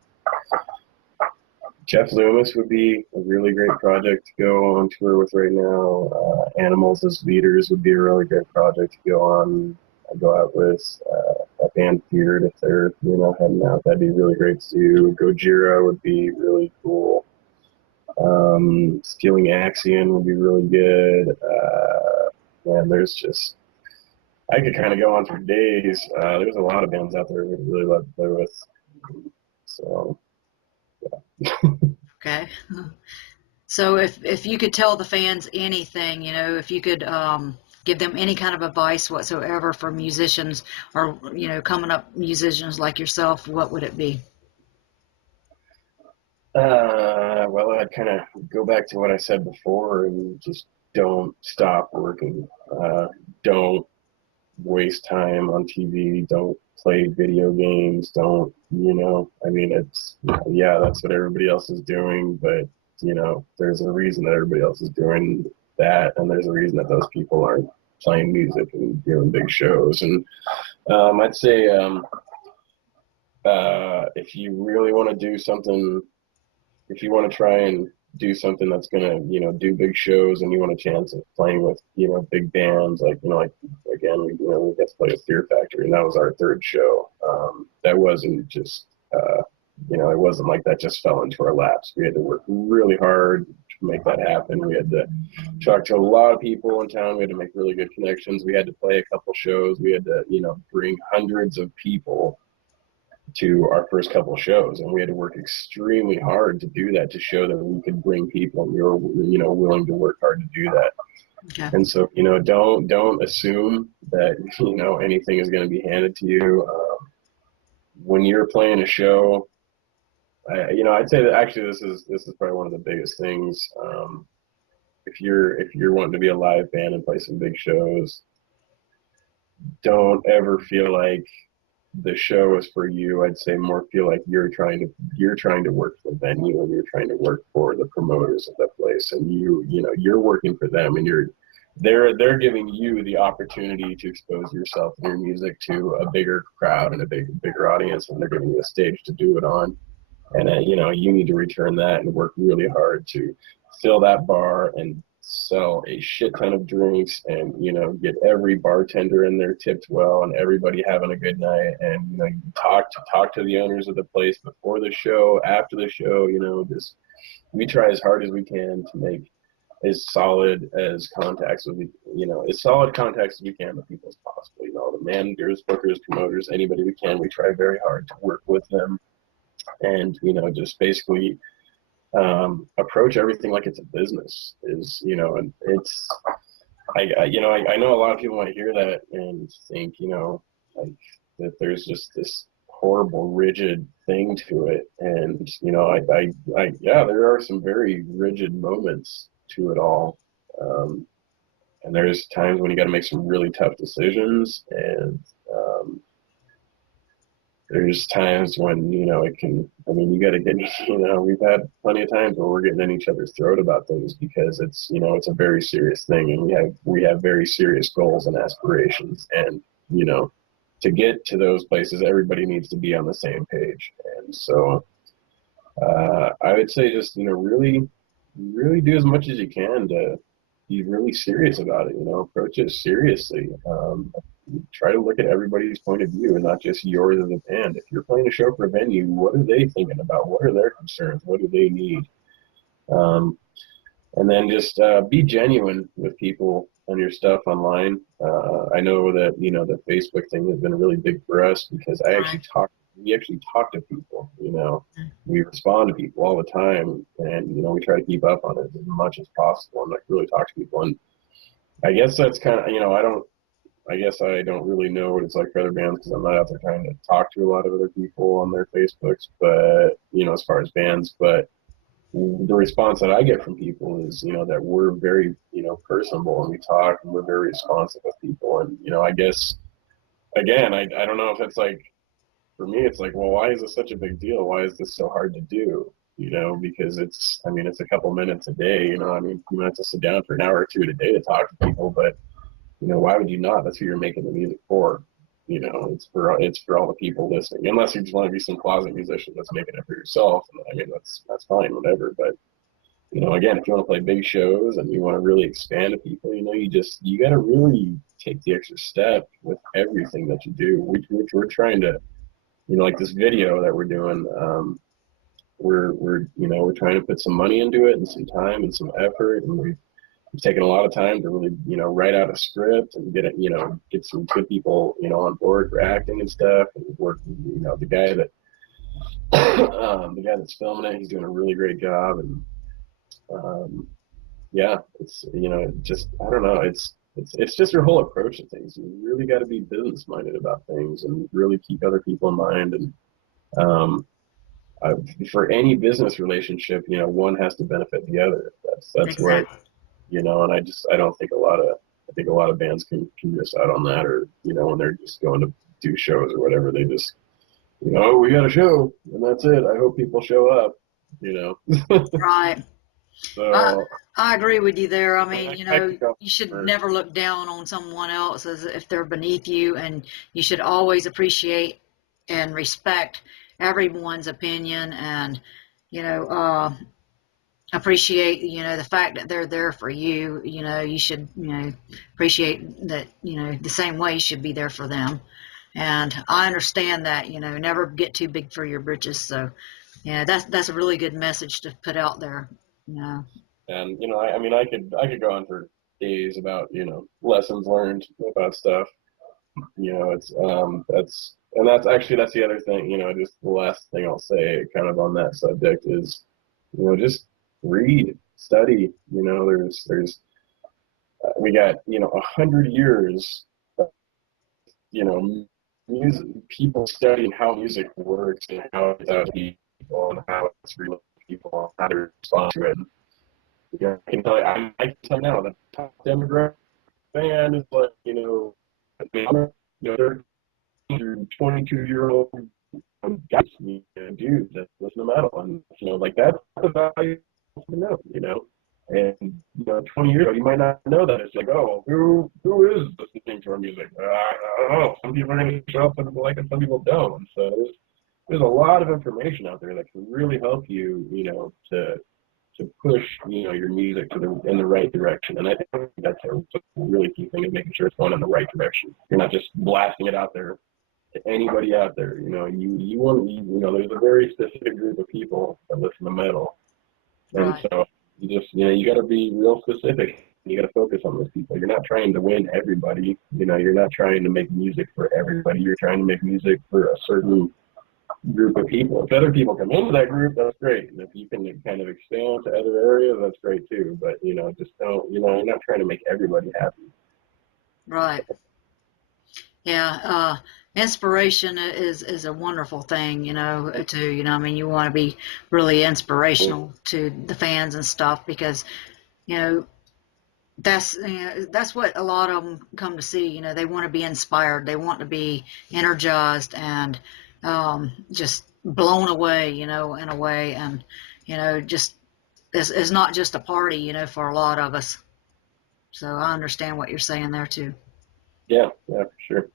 Jeff Loomis would be a really great project to go on tour with right now. Animals as Leaders would be a really great project to go out with. A band Feared, if they're heading out, that'd be really great to do. Gojira would be really cool. Stealing Axion would be really good. And there's just, I could kind of go on for days. There's a lot of bands out there we'd really love to play with. So, yeah. Okay. So if you could tell the fans anything, if you could give them any kind of advice whatsoever for musicians or, coming up musicians like yourself, what would it be? Well, I'd kind of go back to what I said before and just don't stop working. Don't waste time on TV. Don't play video games. Don't, I mean, it's, yeah, that's what everybody else is doing, but, there's a reason that everybody else is doing that, and there's a reason that those people aren't playing music and doing big shows. And I'd say if you really want to do something, if you want to try and do something that's gonna, do big shows, and you want a chance of playing with, big bands, like again, we got to play with Fear Factory, and that was our third show. That wasn't just, it wasn't like that just fell into our laps. We had to work really hard to make that happen. We had to talk to a lot of people in town. We had to make really good connections. We had to play a couple shows. We had to, bring hundreds of people to our first couple of shows, and we had to work extremely hard to do that, to show that we could bring people, and we were willing to work hard to do that. Okay. And so don't assume that anything is going to be handed to you. When you're playing a show, I'd say that actually this is probably one of the biggest things. If you're wanting to be a live band and play some big shows, don't ever feel like the show is for you. I'd say more feel like you're trying to work for the venue, and you're trying to work for the promoters of that place, and you're working for them, and they're giving you the opportunity to expose yourself and your music to a bigger crowd and a bigger audience, and they're giving you a stage to do it on. And you need to return that and work really hard to fill that bar and sell a shit ton of drinks, and get every bartender in there tipped well, and everybody having a good night. And you talk to the owners of the place before the show, after the show. Just we try as hard as we can to make as solid contacts as we can with people as possible. The managers, bookers, promoters, anybody we can. We try very hard to work with them, and just basically approach everything like it's a business. And it's I know a lot of people might hear that and think like that there's just this horrible rigid thing to it, and yeah, there are some very rigid moments to it all, and there's times when you got to make some really tough decisions, and there's times when it can. I mean, you got to get. We've had plenty of times where we're getting in each other's throat about things because it's it's a very serious thing, and we have very serious goals and aspirations, and to get to those places, everybody needs to be on the same page. And so I would say just really do as much as you can to be really serious about it. Approach it seriously. Try to look at everybody's point of view and not just yours as a band. If you're playing a show for a venue, what are they thinking about? What are their concerns? What do they need? And then just be genuine with people on your stuff online. I know that the Facebook thing has been really big for us because we actually talk to people. We respond to people all the time, and we try to keep up on it as much as possible and really talk to people. And I guess that's kind of I guess I don't really know what it's like for other bands because I'm not out there trying to talk to a lot of other people on their Facebooks, but, as far as bands. But the response that I get from people is, that we're very, personable, and we talk, and we're very responsive with people. And, I guess, again, I don't know if it's like, for me, it's like, well, why is this such a big deal? Why is this so hard to do? Because it's a couple minutes a day, you might have to sit down for an hour or two a day to talk to people, but why would you not? That's who you're making the music for. it's for all the people listening. Unless you just want to be some closet musician that's making it for yourself, and I mean that's fine, whatever. But again, if you want to play big shows and you want to really expand to people, you got to really take the extra step with everything that you do. We're trying to, like this video that we're doing. We're trying to put some money into it and some time and some effort, and we've taken a lot of time to really write out a script and get some good people on board for acting and stuff, and work the guy that the guy that's filming it, he's doing a really great job. And yeah, it's just, I don't know, it's just your whole approach to things. You really got to be business minded about things and really keep other people in mind. And for any business relationship, one has to benefit the other. That's Exactly. what, and I don't think I think a lot of bands can miss out on that, or when they're just going to do shows or whatever, they just we got a show and that's it. I hope people show up. Right. I, So I agree with you there. I mean, I could go you should for never look down on someone else as if they're beneath you, and you should always appreciate and respect everyone's opinion, and you know, appreciate the fact that they're there for you. You should appreciate that the same way you should be there for them. And I understand that never get too big for your britches. So yeah, that's a really good message to put out there. You know. and I mean I could go on for days about lessons learned about stuff. It's that's the other thing. Just the last thing I'll say, kind of on that subject, is just read, study. There's we got 100 years. You know, music, people studying how music works and how it's out to people and how it's real to people and how to respond to it. I can tell you, I can tell now the top demographic fan is like, they're 22-year-old guys, dudes that listen to metal, and like that's the value to know. And 20 years ago, you might not know that. It's like, oh, who is listening to our music? I don't know. Some people are going to show up and like it, some people don't. And so there's a lot of information out there that can really help you, to push, your music in the right direction. And I think that's a really key thing, is making sure it's going in the right direction. You're not just blasting it out there to anybody out there. You want there's a very specific group of people that listen to metal, and Right. so you got to be real specific. You got to focus on those people. You're not trying to win everybody. You're not trying to make music for everybody. You're trying to make music for a certain group of people. If other people come into that group, that's great. And if you can kind of expand to other areas, that's great too. But just don't. You're not trying to make everybody happy. Right. Yeah. Inspiration is a wonderful thing, I mean, you want to be really inspirational to the fans and stuff, because, you know, that's what a lot of them come to see. They want to be inspired. They want to be energized and just blown away, in a way. And, just it's not just a party, for a lot of us. So I understand what you're saying there too. Yeah, for sure.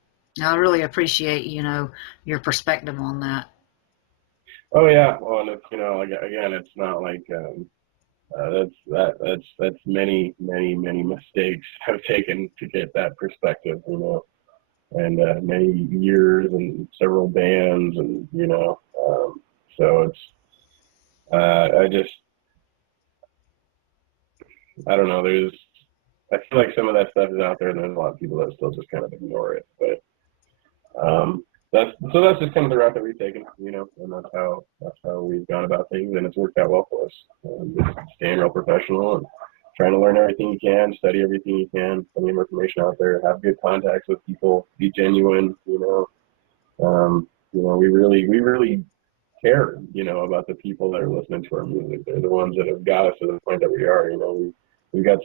I really appreciate, your perspective on that. Oh yeah. Well, and it's again, it's not like that's many mistakes I've taken to get that perspective, and many years and several bands, and so it's I don't know. I feel like some of that stuff is out there, and there's a lot of people that still just kind of ignore it. But that's just kind of the route that we've taken, and that's how we've gone about things, and it's worked out well for us. Just staying real professional and trying to learn everything you can, study everything you can, plenty of information out there, have good contacts with people, be genuine. We really care, about the people that are listening to our music. They're the ones that have got us to the point that we are. We've got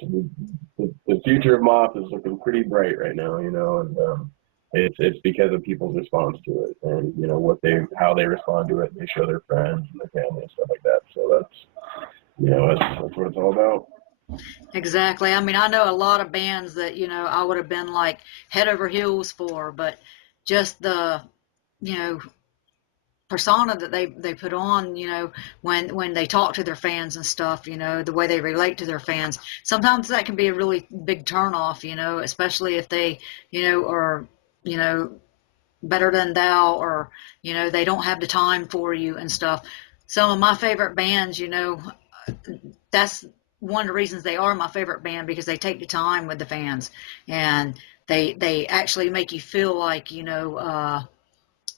the future of Moth is looking pretty bright right now, and it's because of people's response to it, and how they respond to it. They show their friends and their family and stuff like that. So that's what it's all about. Exactly. I mean, I know a lot of bands that, I would have been like head over heels for, but just the, you know, persona that they put on, when they talk to their fans and stuff, the way they relate to their fans. Sometimes that can be a really big turnoff, especially if they, are, you know, better than thou, or, they don't have the time for you and stuff. Some of my favorite bands, that's one of the reasons they are my favorite band, because they take the time with the fans, and they actually make you feel like,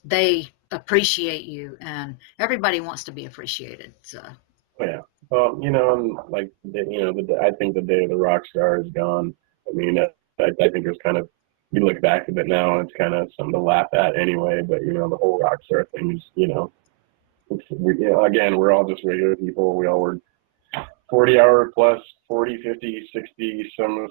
they appreciate you, and everybody wants to be appreciated. So Oh, yeah. And like, I think the day of the rock star is gone. I mean, I think it's kind of, you look back at it now, and it's kind of something to laugh at anyway. But the whole rock star thing is, again, we're all just regular people. We all work 40-hour plus, 40, 50, 60. Some,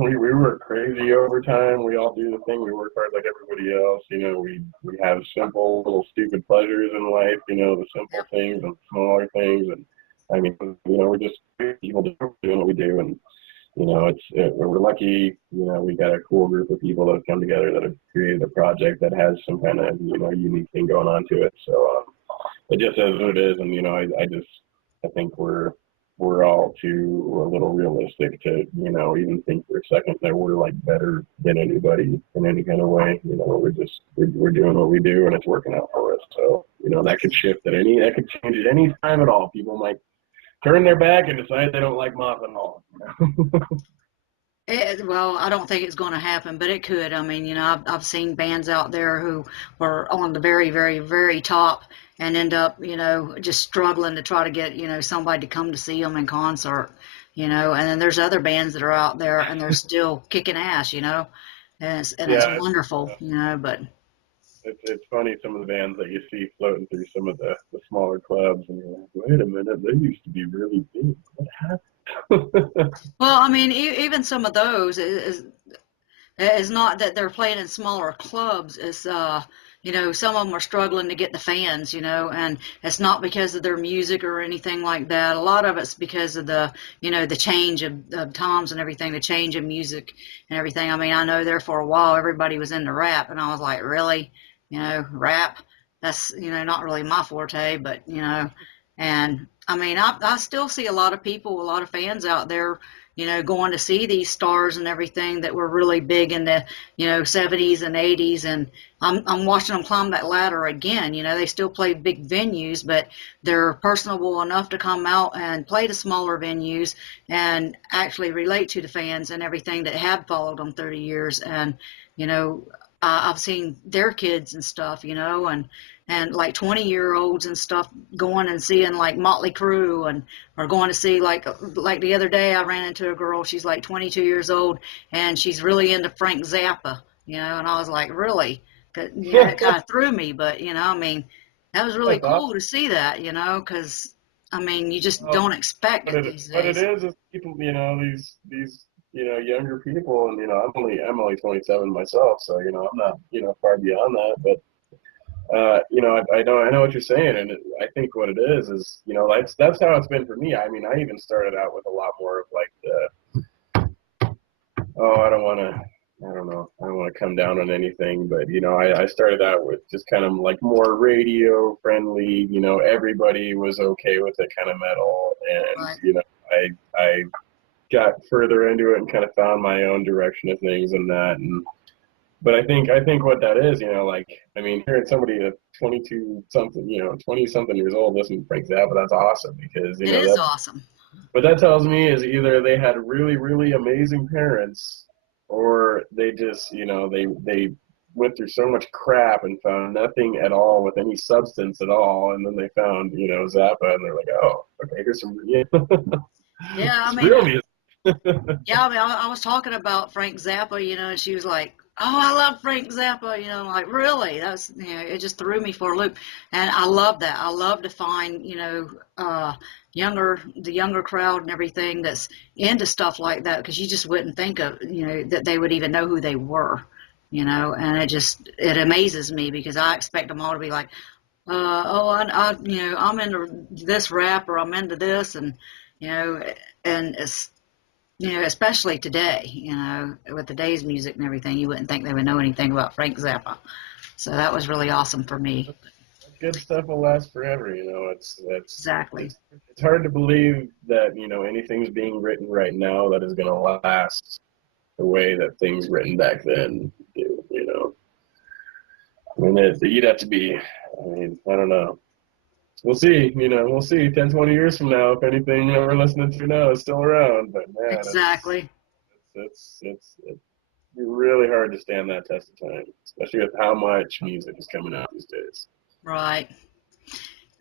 we work crazy overtime. We all do the thing. We work hard like everybody else. We have simple little stupid pleasures in life. The simple things and smaller things. And I mean, we're just people doing what we do. And we're lucky. We got a cool group of people that have come together that have created a project that has some kind of unique thing going on to it. So it just is what it is. And I think we're all too a little realistic to, even think for a second that we're like better than anybody in any kind of way. We're doing what we do, and it's working out for us. So, that could shift that could change at any time at all. People might turn their back and decide they don't like moth at all. well, I don't think it's going to happen, but it could. I mean, I've seen bands out there who were on the very, very, very top and end up, just struggling to try to get, somebody to come to see them in concert, and then there's other bands that are out there and they're still kicking ass, and it's wonderful, but. It's funny, some of the bands that you see floating through some of the smaller clubs, and you're like, wait a minute, they used to be really big. What happened? Well, I mean, even some of those is not that they're playing in smaller clubs. It's some of them are struggling to get the fans, and it's not because of their music or anything like that. A lot of it's because of the the change of times and everything, the change of music and everything. I mean, I know there for a while everybody was into rap, and I was like, really, rap? That's not really my forte, but and I mean, I still see a lot of people, a lot of fans out there, going to see these stars and everything that were really big in the, 70s and 80s. And I'm watching them climb that ladder again. They still play big venues, but they're personable enough to come out and play the smaller venues and actually relate to the fans and everything that have followed them 30 years. And, I've seen their kids and stuff, and like 20-year-olds and stuff going and seeing like Motley Crue, and or going to see like the other day I ran into a girl, she's like 22 years old, and she's really into Frank Zappa, and I was like, really? It kind of threw me, but I mean, that was really That's cool awesome. to see that, because I mean, you just don't expect it these What it days. is people, these younger people, and I'm only 27 myself, so I'm not far beyond that, but I know what you're saying, and I think what it is that's how it's been for me. I mean, I even started out with a lot more of like I don't know, I don't want to come down on anything, but I started out with just kind of like more radio friendly. Everybody was okay with it kind of metal, and Right. I got further into it and kind of found my own direction of things and that. And but I think what that is, like, I mean, hearing somebody that's 22 something, 20 something years old listen to Frank Zappa, that's awesome, because It is awesome. what that tells me is either they had really, really amazing parents, or they just, they went through so much crap and found nothing at all with any substance at all, and then they found, Zappa, and they're like, oh, okay, here's some, Yeah, I it's mean, real music. yeah, I mean, I was talking about Frank Zappa, and she was like, "Oh, I love Frank Zappa," I'm like, "Really?" That's, it just threw me for a loop, and I love that. I love to find, the younger crowd and everything that's into stuff like that, because you just wouldn't think of, that they would even know who they were, and it amazes me, because I expect them all to be like, oh, I'm into this rap, or I'm into this, and you know, and it's especially today, with today's music and everything, you wouldn't think they would know anything about Frank Zappa. So that was really awesome for me. Good stuff will last forever. Exactly. It's hard to believe that anything's being written right now that is going to last the way that things written back then do. I mean, you'd have to be. I mean, I don't know. We'll see. We'll see 10, 20 years from now if anything we're listening to now is still around. But man, Exactly. it's really hard to stand that test of time, especially with how much music is coming out these days. Right.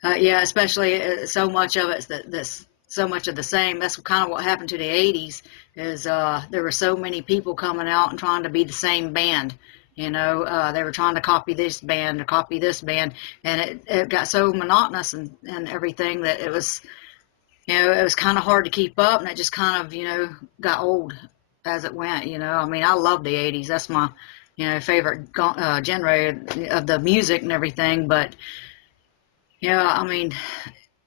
Yeah, especially so much of it's that's so much of the same. That's kind of what happened to the 80s is there were so many people coming out and trying to be the same band. They were trying to copy this band or copy this band, and it got so monotonous and everything that it was, it was kind of hard to keep up, and it just kind of, got old as it went. I mean, I love the 80s. That's my, favorite genre of the music and everything, but yeah, I mean,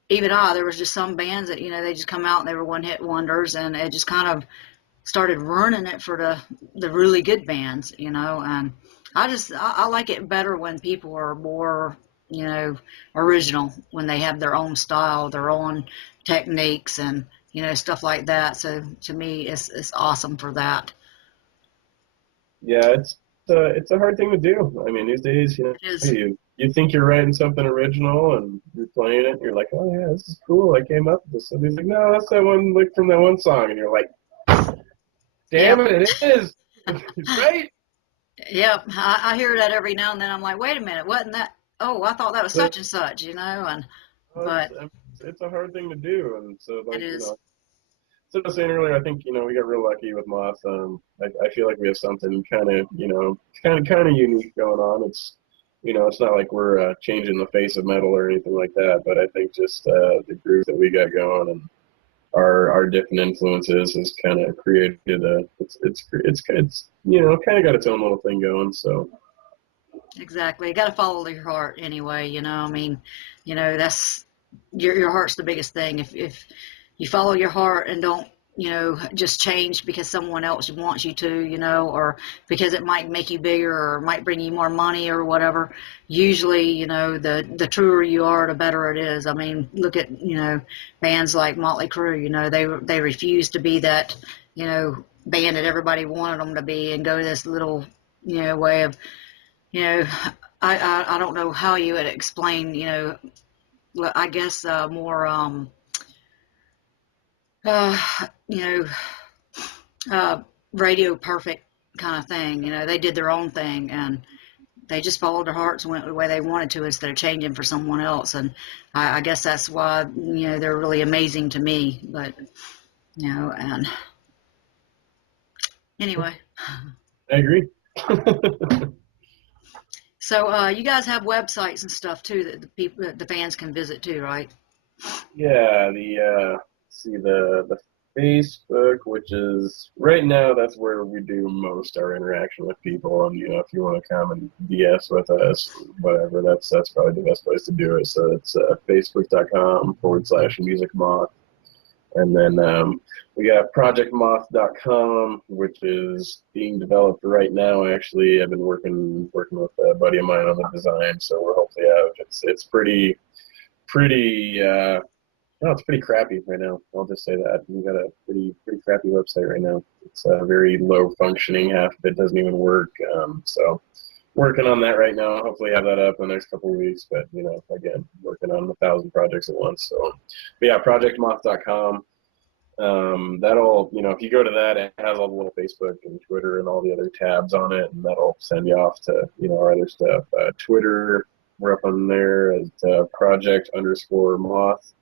there was just some bands that, they just come out and they were one hit wonders, and it just kind of started ruining it for the really good bands, and I like it better when people are more, original, when they have their own style, their own techniques and, stuff like that. So to me, it's awesome for that. Yeah, it's a hard thing to do. I mean, these days, It is. you think you're writing something original and you're playing it, and you're like, oh yeah, this is cool. I came up with this. And he's like, no, that's that one like from that one song, and you're like, damn Yep. it, it is right. Yep. I hear that every now and then. I'm like, wait a minute, wasn't that? Oh, I thought that was But such and such, and it's but it's a hard thing to do, and so it like is. so I was saying earlier, I think we got real lucky with Moth. I feel like we have something kind of unique going on. It's not like we're changing the face of metal or anything like that, but I think just the groove that we got going and our different influences has kind of created it's kind of got its own little thing going. So Exactly. You got to follow your heart anyway, I mean, that's your heart's the biggest thing. If you follow your heart and don't, just change because someone else wants you to, or because it might make you bigger or might bring you more money or whatever, usually, the truer you are, the better it is. I mean, look at, bands like Motley Crue, they refuse to be that, band that everybody wanted them to be and go this little, way of, you know, I don't know how you would explain, well, I guess more, uh, you know, radio perfect kind of thing. They did their own thing and they just followed their hearts and went the way they wanted to instead of changing for someone else. And I guess that's why, they're really amazing to me. But, and anyway. I agree. So you guys have websites and stuff too that the fans can visit too, right? Yeah, the Facebook, which is right now that's where we do most our interaction with people, and if you want to come and BS with us, whatever, that's probably the best place to do it. So it's facebook.com/Music Moth, and then we got projectmoth.com, which is being developed right now. Actually, I've been working with a buddy of mine on the design, so we're hopefully out. It's pretty. No, it's pretty crappy right now. I'll just say that. We got a pretty crappy website right now. It's very low functioning. Half of it doesn't even work. So working on that right now. Hopefully have that up in the next couple of weeks. But again, working on 1,000 projects at once. So, but yeah, projectmoth.com. That'll if you go to that, it has all the little Facebook and Twitter and all the other tabs on it, and that'll send you off to our other stuff. Twitter, we're up on there at project_moth.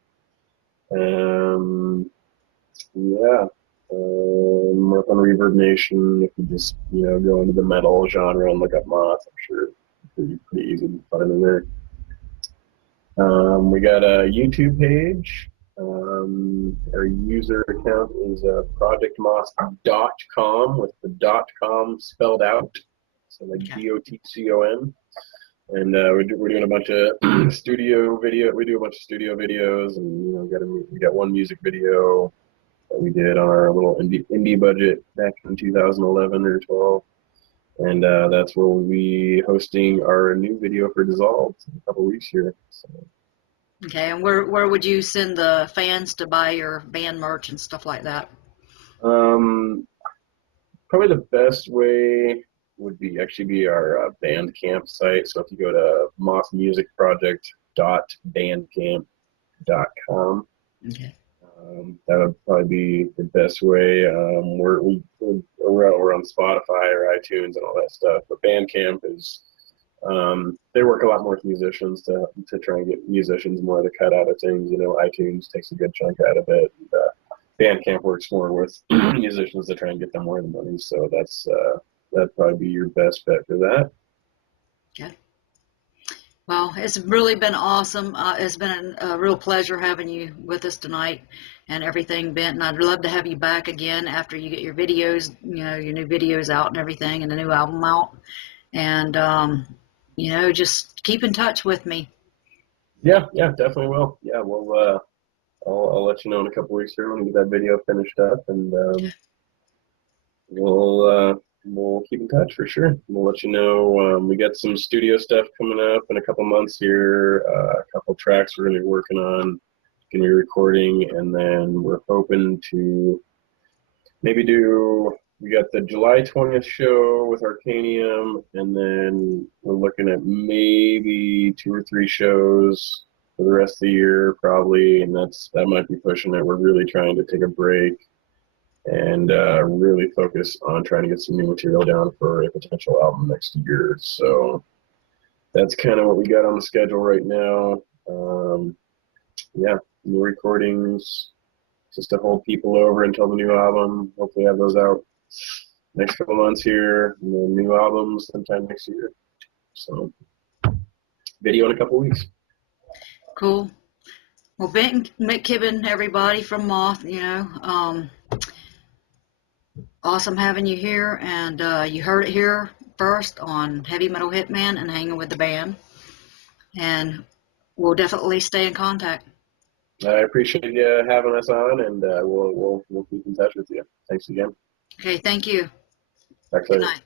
Yeah. Work on Reverb Nation. If you just go into the metal genre and look up Moth, I'm sure it's pretty easy to find in there. We got a YouTube page. Our user account is projectmoth.com with the .com spelled out, so like DOTCOM. And we're doing a bunch of studio video. We do a bunch of studio videos, and we got one music video that we did on our little indie budget back in 2011 or 12. And that's where we'll be hosting our new video for Dissolved in a couple weeks here. So. Okay, and where would you send the fans to buy your band merch and stuff like that? Probably the best way would be our Bandcamp site. So if you go to mothmusicproject.bandcamp.com, Okay. that would probably be the best way. We're on Spotify or iTunes and all that stuff, but Bandcamp is they work a lot more with musicians to try and get musicians more of the cut out of things. You know, iTunes takes a good chunk out of it. And, Bandcamp works more with musicians to try and get them more of the money. So that'd probably be your best bet for that. Okay. Well, it's really been awesome. It's been a real pleasure having you with us tonight and everything, Bent. And I'd love to have you back again after you get your videos, your new videos out and everything, and the new album out. And just keep in touch with me. Yeah, definitely will. Yeah, I'll let you know in a couple weeks here when we get that video finished up, and we'll keep in touch for sure. We'll let you know. We got some studio stuff coming up in a couple months here. A couple tracks we're gonna be working on, gonna be recording, and then we're hoping to maybe do. We got the July 20th show with Arcanium, and then we're looking at maybe 2 or 3 shows for the rest of the year, probably, and that might be pushing it. We're really trying to take a break and really focus on trying to get some new material down for a potential album next year. So that's kind of what we got on the schedule right now. New recordings just to hold people over until the new album. Hopefully have those out next couple months here, and then new albums sometime next year. So video in a couple weeks. Cool. Well, Bent McKibben, everybody from Moth, awesome having you here, and you heard it here first on Heavy Metal Hitman and Hanging with the Band, and we'll definitely stay in contact. I appreciate you having us on, and we'll keep in touch with you. Thanks again. Okay, thank you. Talk Good later. night.